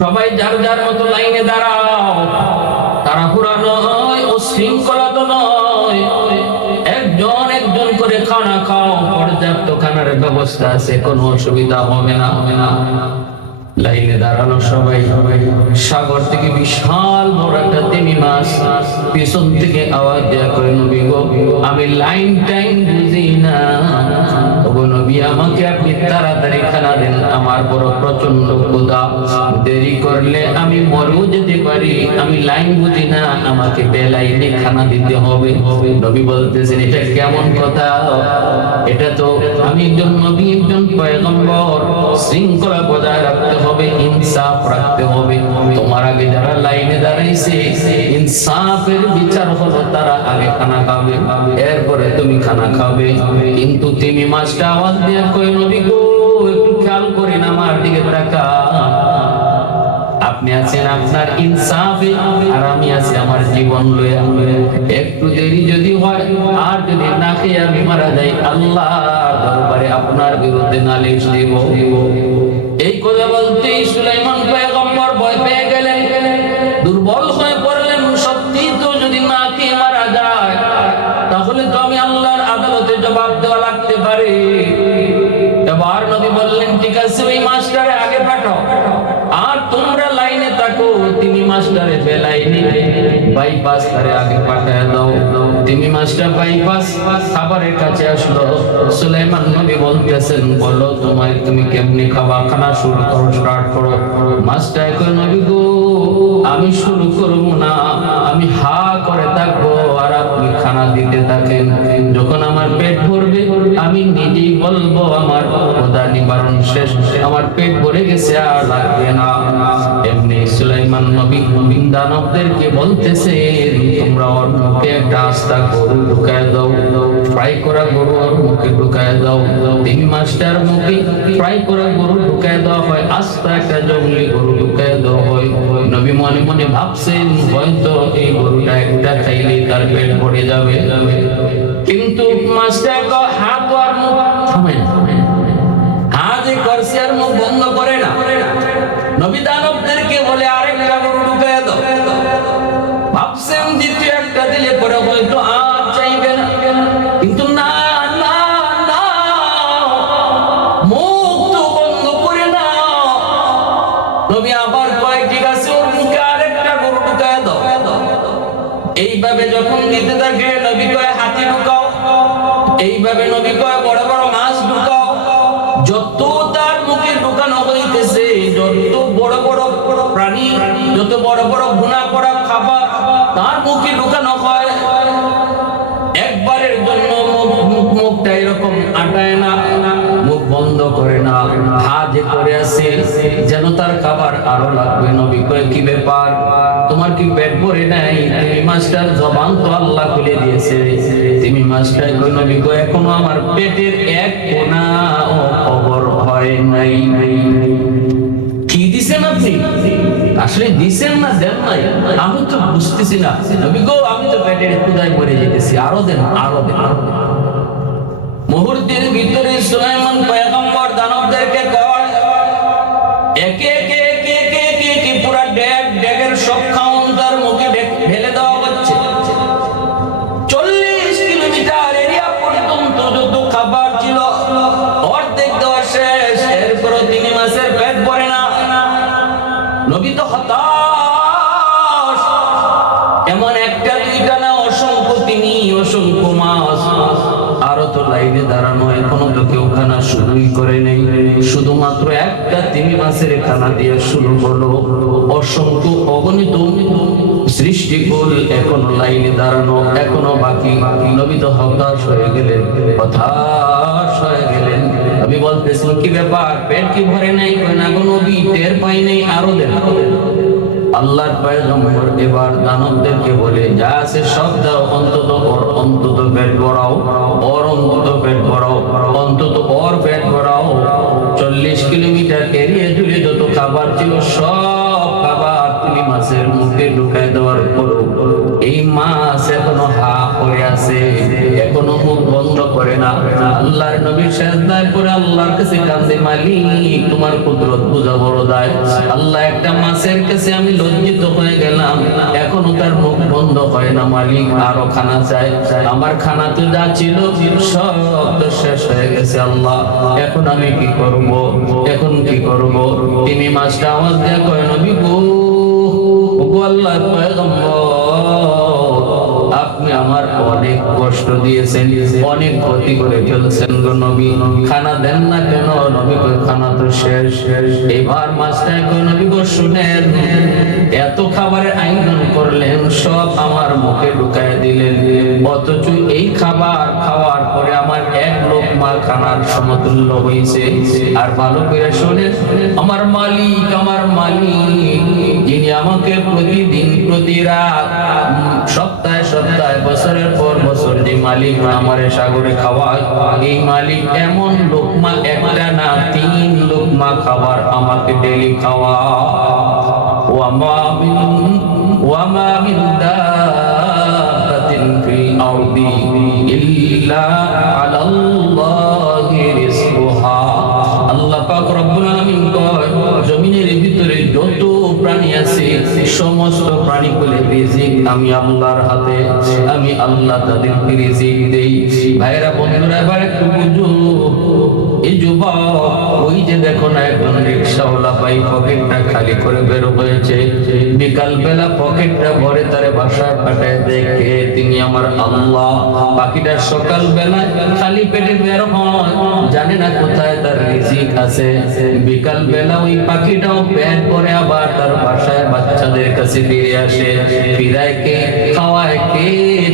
সবাই যার যার মতো লাইনে দাঁড়াও, তারা পুরা নয় শৃঙ্খলা তো নয়। একজন একজন করে খানা খাও, পর্যাপ্ত খানার ব্যবস্থা আছে, কোনো অসুবিধা হবে না। হবে না লাইনে দাঁড়ানো সবাই। সাগর থেকে বিশাল বড় একটা তিমি মাছ পিছন থেকে আওয়াজ দেয়া করে, নবী গো, আমি লাইন টাইম বুঝি না। নবী, আমাকে আপনি তাড়াতাড়ি খানা দেন। আমার বড় প্রচণ্ড ক্ষুধা। দেরি করলে আমি মরেও যেতে পারি। আমি লাইন বুঝি না, আমাকে বেলাইনে খানা দিতে হবে। নবী বলতেছেন, এটা কেমন কথা? এটা তো আমি একজন নবী, একজন পয়গম্বর। শৃঙ্খলা বজায় রাখতে হবে, ইনসাফ রাখতে হবে। তোমার আগে যারা লাইনে দাঁড়াইছে, ইনসাফের বিচার হলো তারা আগে খানা খাবে। এরপরে তুমি খানা খাবে। কিন্তু তুমি মাছটা আওয়াজ দিয়ে কই নবী গো, একটু খেয়াল করেন আমার দিকে তাকা আপনি আছেন আপনার ইনসাফে, আর আমি আছি আমার জীবন লইয়া একটু দেরি যদি হয়, আর যদি না খেয়ে আমি মারা যাই, আল্লাহ দরবারে আপনার বিরুদ্ধে নালিশ দেব। এই কথা বলতে সুলাইমান পয়গম্বর ভয় পেয়ে গেলেন। দুর্বল হয়ে মাস্টারে বাইপাস করে আগে পাঠায় দাও। তিনি মাস্টার বাইপাস খাবারের কাছে আসলো। সুলাইমান নবী বলতেছেন, বলো তোমার তুমি কেমনে খাবার খানা শুরু করো স্টার্ট করো। মাস্টার কই নবী গো, আমি শুরু করব না, আমি হা করে থাকব, আর খানা দিতে থাকেন। যখন আমার পেট ভরবে, আমি নিজেই বলব, আমার ক্ষুধা নিবারণ শেষ। আমার পেট ভরে গেছে, আর লাগবে না। এমনি সুলাইমান নবী নবীন দানবদেরকে বলতেছে, তোমরা ওর মুখে একটা আস্তা গরু ঢুকায় দাও, ফ্রাই করা গরু ওর মুখে ঢুকায় দাও। তিন মাস্টার মুখে ফ্রাই করা গরু ঢুকায় দেওয়া হয়, আস্তা একটা জঙ্গলি গরু ঢুকায় দেওয়া হয়। নবী মনে মনে ভাবছেন, হয়তো এই গরুটা একটা খাইলে তার পেট ভরে যাবে। কিন্তু মাস্টার হাত আর মুখ থামেন হাত করছে আর মুখ বন্ধ করে না। নবী দানবদেরকে বলে, আরেকটা গরু ঢুকায় দাও। ভাবছেন, দ্বিতীয় একটা দিলে পরে হয়তো এইভাবে নবী কয় বড় বড় মাছ ঢুকাও? যত তার মুখে ঢুকানো হইতেছে যত বড় বড় প্রাণী, যত বড় বড় গুণা করা খাবার তার মুখে ঢুকানো হয় একবারের জন্য মুখ- মুখ- মুখটা এরকম আটায় না। করে আছে যেন তার খাবার আরও লাগবে। নবী কয়ে, কি ব্যাপার? তোমার কি পেট ভরে নাই? তুমি মাস্টার জবান তো আল্লাহ খুলে দিয়েছে। মাস্টার কই নবী কয়ে, এখনও আমার পেটের এক কোনা ও খবর হয় নাই। কি দিছেন আপনি? আসলে দিছেন না, দেন নাই। আমি তো বুঝতেছি না। নবী গো, আমি তো পেটের ক্ষুদায় মরে যেতেছি। আরও দেন আরও দেন। মুহূর্তের ভিতরে সুলাইমান পয়গম্বর দানবদেরকে কয় একে একে একে একে একে একে পুরা ড্যাগ, ড্যাগের সব তার মুখে ঢেলে দেওয়া হচ্ছে। চল্লিশ কিলোমিটার এরিয়া পর্যন্ত যত খাবার ছিল, অর্ধেক দেওয়া শেষ। এরপরও তিনি মাসের পেট ভরে না। নবী তো হতাশ। এমন একটা দুইটা না, অসংখ্য তিনি, অসংখ্য আরও তো লাইনে দাঁড়ানো এখনও তো কেউ খানা শুরুই করে নেই। শুধুমাত্র একটা তিমি মাসের খানা দিয়ে শুরু হলো। অসংখ্য অগণিত এখনও লাইনে দাঁড়ানো, এখনও বাকি। নবী তো হতাশ হয়ে গেলেন, হতাশ হয়ে গেলেন। আমি বলতেছিল কি ব্যাপার? পেট কি ভরে নাই? কই না গো নবী, টের পাই নাই, আরও দেন। আল্লাহর পয়গম্বর এবার দানবদেরকে বলে, যা আছে সব দাও, অন্তত ওর, অন্তত পেট ভরাও, ওর অন্তত পেট ভরাও, অন্তত ওর পেট ভরাও। চল্লিশ কিলোমিটার এরিয়ে জুড়ে যত খাবার ছিল, সব খাবার তুমি মাছের মুখে ঢুকায় দেওয়ার পর এই মাছ বন্ধ করে না। আল্লাহর নবী সেজদায় পড়ে আল্লাহর কাছে কাঁদে, মালিক, তোমার কুদরত বুঝা বড় দায়। আল্লাহ একটা মাছের কাছে আমি লজ্জিত হয়ে গেলাম, এখনও তার মুখ বন্ধ হয় না, মালিক, আরও খানা চাই। আমার খানা তো যা ছিল, সব তো শেষ হয়ে গেছে, আল্লাহ। এখন আমি কি করব? এখন কি করব? তিনি মাছটা আওয়াজ দেয়া কয়, নবী গো, ওগো আল্লাহর পয়গম্বর আপনি আমার অনেক কষ্ট দিয়েছেন, অনেক ক্ষতি করে ফেলছেন গো নবী। খানা দেন না কেন? নবী খানা তো শেষ। এবার মাস্টার নবী গো, শুনেন। এত খাবারের আয়োজন করলেন সব আমার মুখে ঢুকায় দিলেন। অথচ এই খাবার খাওয়ার পরে আমার এক লোকমা খানার সমতুল্য হয়েছে। আর ভালো করে শুনেন, আমার মালিক আমার মালিক, যিনি আমাকে প্রতিদিন, প্রতি রাত, সপ্তাহে সপ্তাহে, বছরের পর বছর যে মালিক আমারে সাগরে খাওয়ায়, এই মালিক এমন লোকমা একটা না, তিন লোকমা খাবার আমাকে ডেলি খাওয়া ওয়ামা মিন ওয়ামা মিন দাবাতিন ফিল আরদি ইল্লা আলাল্লাহি রিজকুহা আল্লাহ পাক রব্বুল আলামিন কয়, জমিনের ভিতরে যত প্রাণী আছে, সমস্ত প্রাণী বলে রিজিক আমি আল্লাহর হাতে, আমি আল্লাহ তাদেরকে রিজিক দেই। ভাইরা বন্ধুরা, এবার একটু বুঝো যুবক, ওই যে দেখো না রিক্সাওয়ালা পকেটটা খালি করে বের হয়েছে। বিকাল বেলা পকেটটা ভরে পাঠায় দেখে তিনি আমার আল্লাহ। পাখিটা সকাল বেলায় খালি পেটে বের হয়। জানে না কোথায় তার রিজিক আছে। বিকাল বেলা ওই পাখিটাও পেট করে আবার তার বাসায় বাচ্চাদের কাছে ফিরে আসে। ফিরায় কে, খাওয়ায় কে?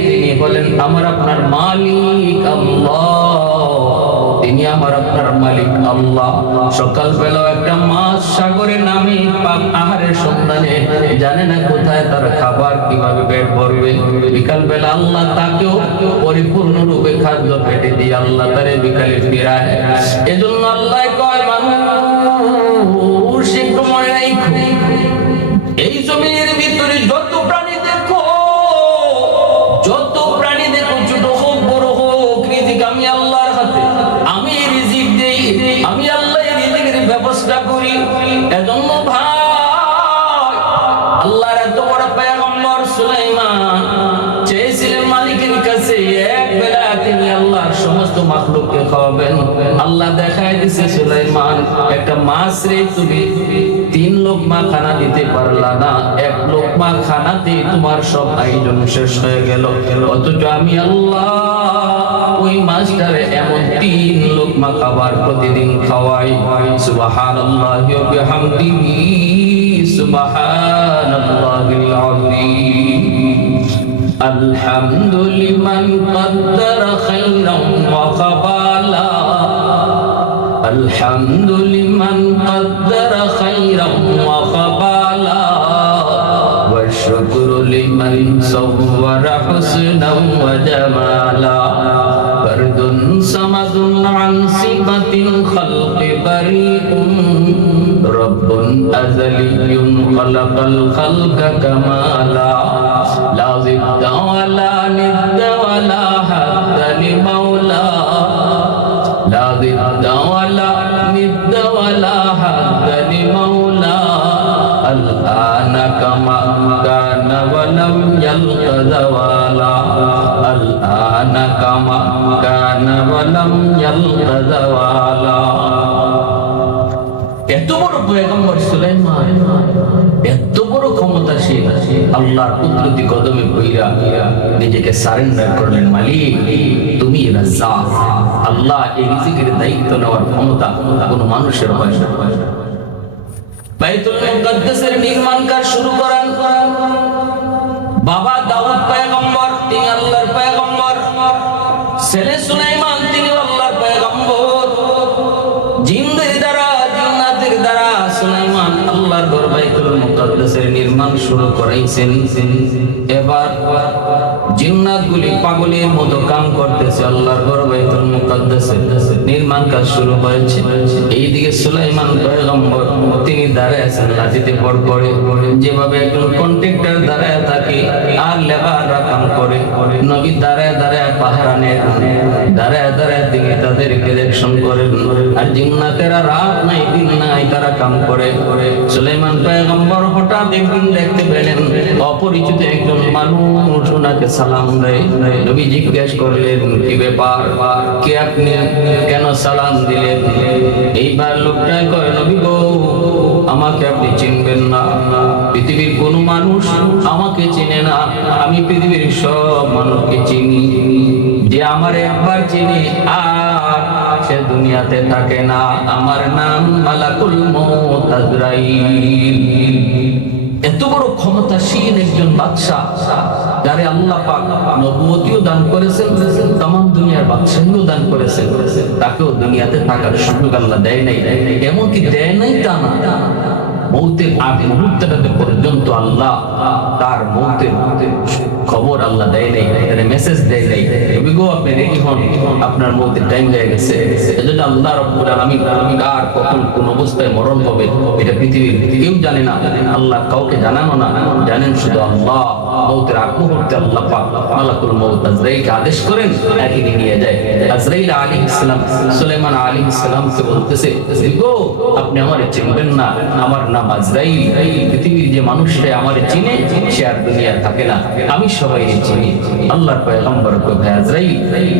তিনি বলেন, আমার আপনার মালিক আল্লাহ। তিনি আমার আপনার মালিক, আল্লাহ। সকাল বেলা একটা মাছ সাগরে নামি আহারের সন্ধানে, জানে না কোথায় তার খাবার কীভাবে পেট ভরবে বিকাল বেলা আল্লাহ তাকেও পরিপূর্ণ রূপে খাদ্য পেটে দিয়ে আল্লাহ তারে বিকালে ফিরায়। এজন্য আল্লাহ কয় মাছ রে তুমি তিন লোকমা খানা দিতে পারলা না এক লোকমা খানাতে তোমার সব আয়োজন শেষ হয়ে গেল অথচ আমি আল্লাহ ওই মাছটারে এমন তিন লোকমা খাবার প্রতিদিন খাওয়াই সুবহানাল্লাহি ওয়া বিহামদিহি সুবহানাল্লাহিল আযীম الحمد لمن قدر خيرا وقبالا الحمد لمن قدر خيرا وقبالا. والشكر لمن صور حسنا وجمالا. فرد صمد عن صفة الخلق بريء. رب أزلي خلق الخلق كمالا الآن كما كان ولم يلق زوالا الآن كما كان ولم يلق زوالا এত বড় পয়গম্বর সুলাইমান এত বড় ক্ষমতাশীল আল্লাহর কুদরতি কদমে বইরা নিজেকে সারেন্ডার করলেন মালিক তুমি রাজ্জাক আল্লাহ এই রিজিকের দায়িত্ব নেওয়ার ক্ষমতা কোনো মানুষের হয় না বাইতুল মুকাদ্দাসের নির্মাণ কাজ শুরু করেন। বাবা দাউদ পয়গম্বর, তিনি আল্লাহর পয়গম্বর। ছেলে সুলাইমান, তিনি আল্লাহর পয়গম্বর। জিনদের দ্বারা, জিন্নাতের দ্বারা সুলাইমান আল্লাহ আল্লাহর ঘর বাইতুল মুকাদ্দাসের নির্মাণ শুরু করাইছেন এবার জিন্নাতগুলি পাগলের মতো কাম করতেছে, আল্লাহর ঘর বাইতুল মুকাদ্দাসের নির্মাণ কাজ শুরু হয়েছে এইদিকে সুলাইমান পয়গম্বর, তিনি দাঁড়ায় আছেন লাঠিতে পর করে। যেভাবে একজন কন্ট্রাক্টর দাঁড়ায় থাকে, আর লেবাররা কাম করে। নবী দাঁড়ায় দাঁড়ায় পাহারা নেন দাঁড়ায় দাঁড়ায় তিনি তাদেরকে দেখশন করেন। আর জিন্নাতেরা রাত নাই, দিন নাই তারা কাম করে। সুলাইমান পয়গম্বর হঠাৎ একদিন দেখতে পেলেন, অপরিচিত একজন মানুষ ওনাকে সালাম দেয় নবী জিজ্ঞেস করলেন, কি ব্যাপার? কে আপনি? কেন সালাম দিলেন? এইবার লোকটা কয়, নবী গো, আমাকে আপনি চিনবেন না। পৃথিবীর কোন মানুষ আমাকে চিনে না। আমি পৃথিবীর সব মানুষকে চিনি। যে আমার একবার চিনি, আর সে দুনিয়াতে থাকে না। আমার নাম মালাকুল মৌত আজরাইল। এত বড় ক্ষমতাশীল একজন বাদশাহ, যারে আল্লাহ পাক নবুয়তিও দান করেছেন তাম দুনিয়ার বাদশাহিও দান করেছেন। তাকেও দুনিয়াতে থাকার সুযোগ আল্লাহ দেয় নাই, এমনকি দেয় নাই তা না। মৌতের আগ মুহূর্তটাতে পর্যন্ত আল্লাহ তার মৌতের খবর আল্লাহ দেয় নাই, তাদের মেসেজ দেয় নাই। তুমি গো আপনি রেডি হন? আপনার মধ্যে টাইম হয়ে গেছে। এজন্য আল্লাহ রব্বুল আলামিন কার কখন কোন অবস্থায় মরণ হবে এটা পৃথিবীর কেউ জানে না। আল্লাহ কাউকে জানানো না, জানেন শুধু আল্লাহ। মৌতের আগ মুহূর্তে আল্লাহ পাক মালাকুল মৌত আজরাইলকে আদেশ করেন এখনই নিয়ে যায়। আজরাইল আলাইহিস সালাম, সুলাইমান আলাইহিস সালামকে বলতেছে গো আপনি আমারে চিনবেন না, আমার নাম আজরাইল। পৃথিবীর যে মানুষটা আমারে চিনে, সে আর দুনিয়া থাকে না। আমি সবাই চিনি। আল্লাহর পয়গম্বর ভাই আজরাইল,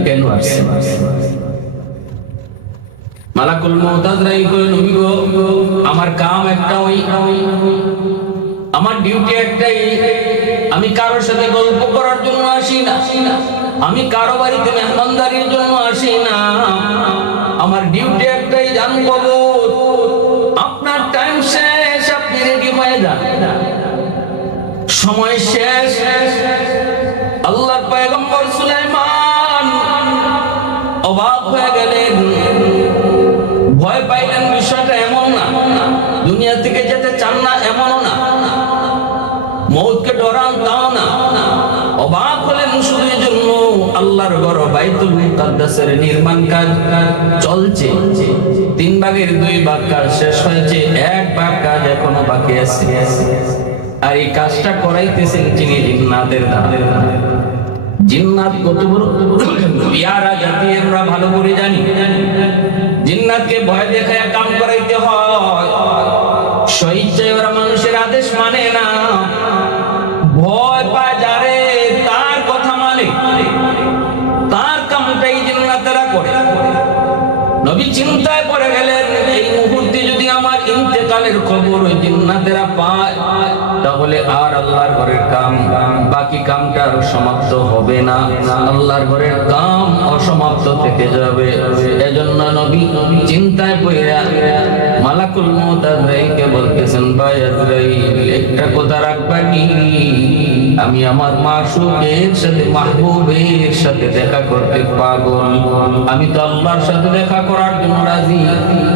কেন আসছে? মালাকুল মউত আজরাইল কই নবী গো, আমার কাম একটা ওই আমার ডিউটি একটাই, আমি কারোর সাথে গল্প করার জন্য আসি না। আমি কারও বাড়িতে মেহমানদারির জন্য আসি না। আমার ডিউটি একটাই জানব আপনার টাইম শেষ, আপনি রেডি হয়ে যান। সময় শেষ, আল্লাহর পয়গম্বর সুলাইমান অবাক হয়ে গেলেন। ভয় পাইলেন বিষয়টা এমন না। দুনিয়া থেকে যেতে চান না এমনও আল্লাহর ঘর বাইতুল মুকাদ্দাসের নির্মাণ কাজ চলছে। তিন ভাগের দুই ভাগ কাজ শেষ হয়েছে, এক ভাগ কাজ এখনও বাকি আছে। আর এই কাজটা করাইতেছেন যিনি জিন্নাতের জিন্নাত কত বড়? জাতি আমরা ভালো করে জানি। জিন্নাতকে ভয় দেখায় কাম করাইতে হয়। তাহলে আর আল্লাহর ঘরের কাম, বাকি কামটা আর সমাপ্ত হবে না। আল্লাহর ঘরের কাম অসমাপ্ত থেকে যাবে। এজন্য নবী চিন্তায় পড়ে মালাকুল মউত বলতেছেন, ভাই একটা কথা রাখবানি আমি আমার মাসুকের সাথে মাহবুবের সাথে দেখা করতে পাগল। আমি তো আল্লাহর সাথে দেখা করার জন্য রাজি,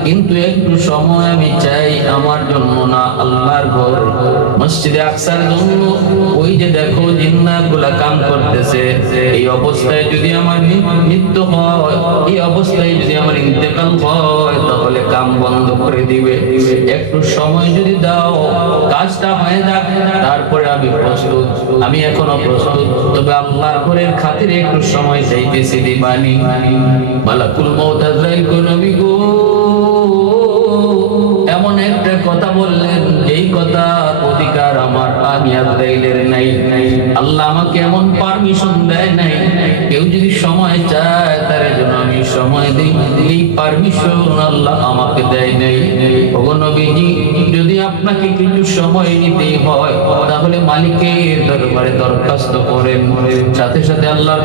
কিন্তু একটু সময় আমি চাই আমার জন্য না আল্লাহর ঘর। মসজিদে আকসার জন্য ওই যে দেখো জিন্নাতগুলা কাম করতেছে, এই অবস্থায় যদি আমার মৃত্যু হয়, এই অবস্থায় যদি আমার ইন্তেকাল হয়, তাহলে কাম বন্ধ করে দিবে। একটু সময় যদি দাও, কাজটা হয়ে যাক, তারপরে আমি প্রস্তুত। আমি এখনও প্রস্তুত, তবে আল্লাহর ঘরের খাতিরে একটু সময় চাইতেছি দিবানি। মালাকুল মউত আজরাইল নবী গো। এমন একটা কথা বললেন এই কথা আজরাইলের নাই আল্লাহ আমাকে এমন পারমিশন দেয় নাই কেউ যদি সময় চায় পারমিশন আল্লাহ আমাকে দেয় নাই। যদি আপনাকে কিছু সময় নিতে হয়, তাহলে মালিকের দরবারে দরখাস্ত করেন। সাথে সাথে আল্লাহর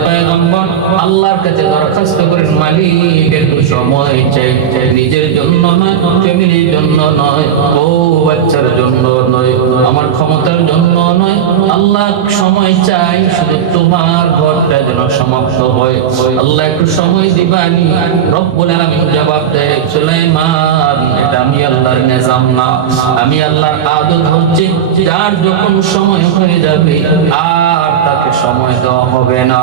আল্লাহর কাছে দরখাস্ত করেন মালিক একটু সময় চাই। নিজের জন্য নয়, ফ্যামিলির জন্য নয় ও বাচ্চার জন্য নয়, আমার ক্ষমতার জন্য নয়। আল্লাহ সময় চাই শুধু তোমার ঘরটা যেন সমাপ্ত হয়। আল্লাহ একটু সময় দিবানি। রব্বুল আলামিন জবাব দেয়, সুলাইমান, এটা আমি আল্লাহর নিজাম না। আমি আল্লাহর আদত হচ্ছে যার যখন সময় হয়ে যাবে, আর তাকে সময় দেওয়া হবে না।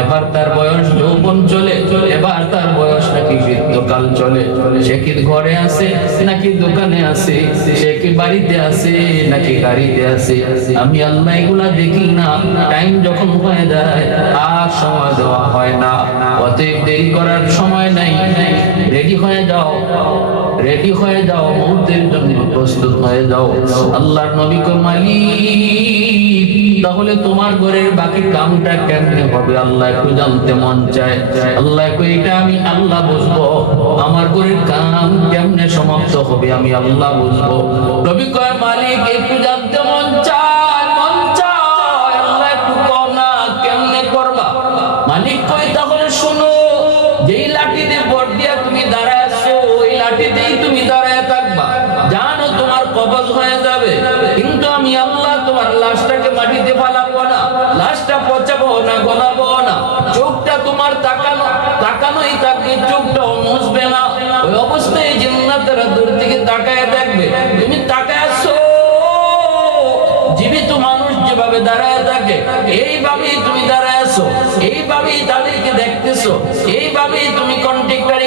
এবার তার বয়স যৌবন চলে, এবার তার বয়স নাকি বৃদ্ধকাল চলে। সে কি ঘরে আছে, নাকি দোকানে আছে? সে কি বাড়িতে আছে, নাকি গাড়িতে আছে? আমি আল্লাহ এগুলা দেখি না। টাইম যখন হয়ে যায়, আর সময় দেওয়া হয় না। অতএব দেরি করার সময় নাই। হয়ে যাও। রেডি হয়ে যাও, মুহূর্তের জন্য প্রস্তুত হয়ে যাও। আল্লাহর নবী কো মালিক। তাহলে তোমার ঘরের বাকি কামটা কেমনে হবে? আল্লাহ একটু জানতে মন চায়। আল্লাহ কই এটা আমি আল্লাহ বুঝব। আমার ঘরের কাম কেমনে সমাপ্ত হবে? আমি আল্লাহ বুঝব। নবী কয়, মালিক, একটু জানতে মন চায়। মুছবে না ওই অবস্থায় জিন্নাতেরা দূর থেকে তাকায় দেখবে, তুমি তাকায় জীবিত মানুষ যেভাবে দাঁড়ায় থাকে, এইভাবেই তুমি দাঁড়ায় আছো, এইভাবেই তাদেরকে দেখতেছো, এইভাবেই তুমি কন্ট্যাক্টারি